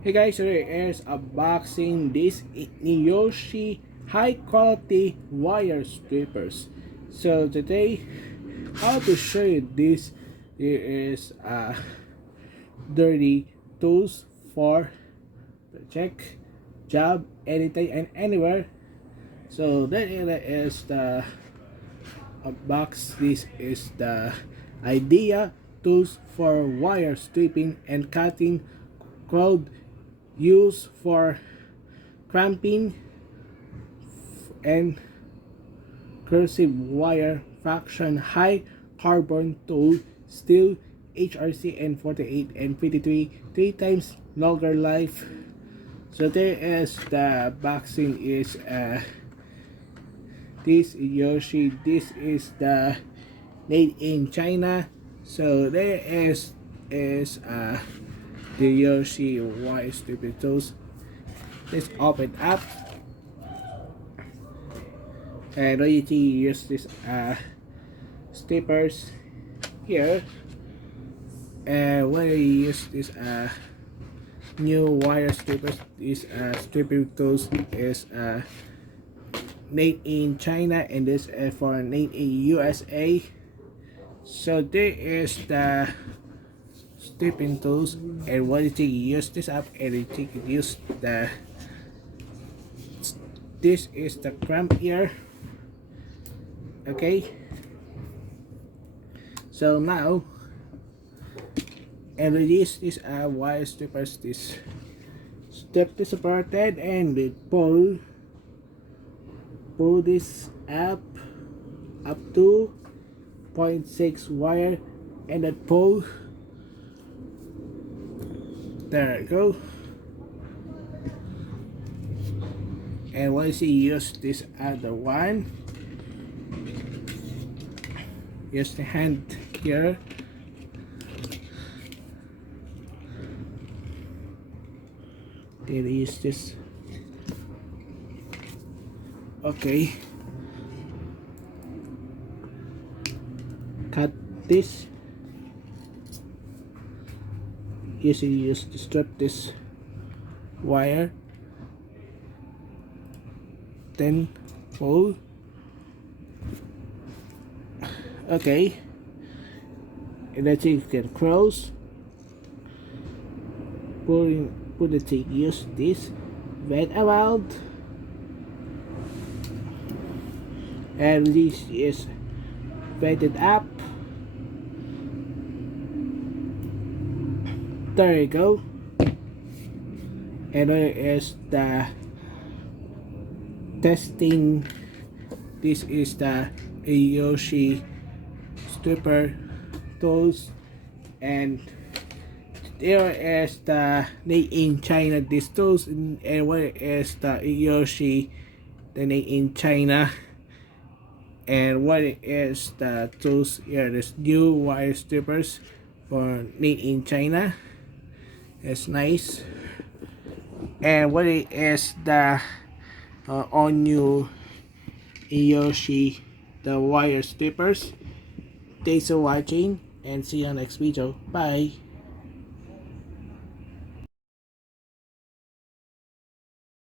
Hey guys, today is unboxing this Mitsushi high quality wire strippers. So today, how to show you this. Here is dirty tools for project, job, anything and anywhere. So that is the box. This is the Ideai tools for wire stripping and cutting, cloth used for cramping and cursive wire fraction high carbon tool steel HRC N48 and 53 3 times longer life. So there is the boxing is this Yoshi. This is the made in China. So there is the Yoshi wire stripper tools. Let's open up, and you to use this strippers here. And when you use this new wire strippers, this stripping tools is made in China, and this for made in USA. So there is the stripping tools, and what you use this up, and you use the this is the clamp here. Okay, so now and release this wire strippers, this strip this supported, and we pull this up to 0.6 wire, and then pull. There you go. And once you use this other one, use the hand here. Then use this. Okay. Cut this. Use to strip this wire. Then pull. Okay. And I think you can close. Put the thing. Use this. Bend around. And this is bended up. There you go. And there is the testing. This is the Yoshi stripper tools, and there is the made in China this tools, and where is the Yoshi the made in China, and what is the tools here. This new wire strippers for made in China. It's nice. And what is the all new Yoshi the wire strippers. Thanks for watching, and see you on next video. Bye.